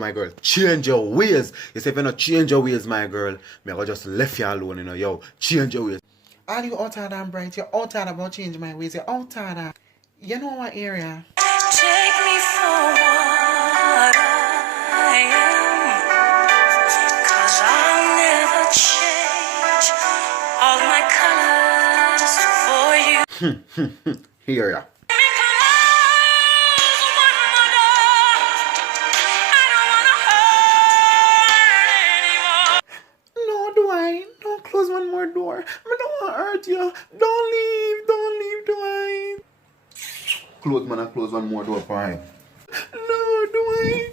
My girl, change your ways. You say if you not change your ways, my girl, me I go just left you alone, you know. Yo, change your ways. All you out of damn bright, you're out of about change my ways, you're out of. You know what area? Take me for what I am, 'cause I'll never change all my colors for you. Here ya. No, Dwight, don't close one more door. I don't want to hurt you. Don't leave, Dwight. Close man and close one more door for him. No, Dwight.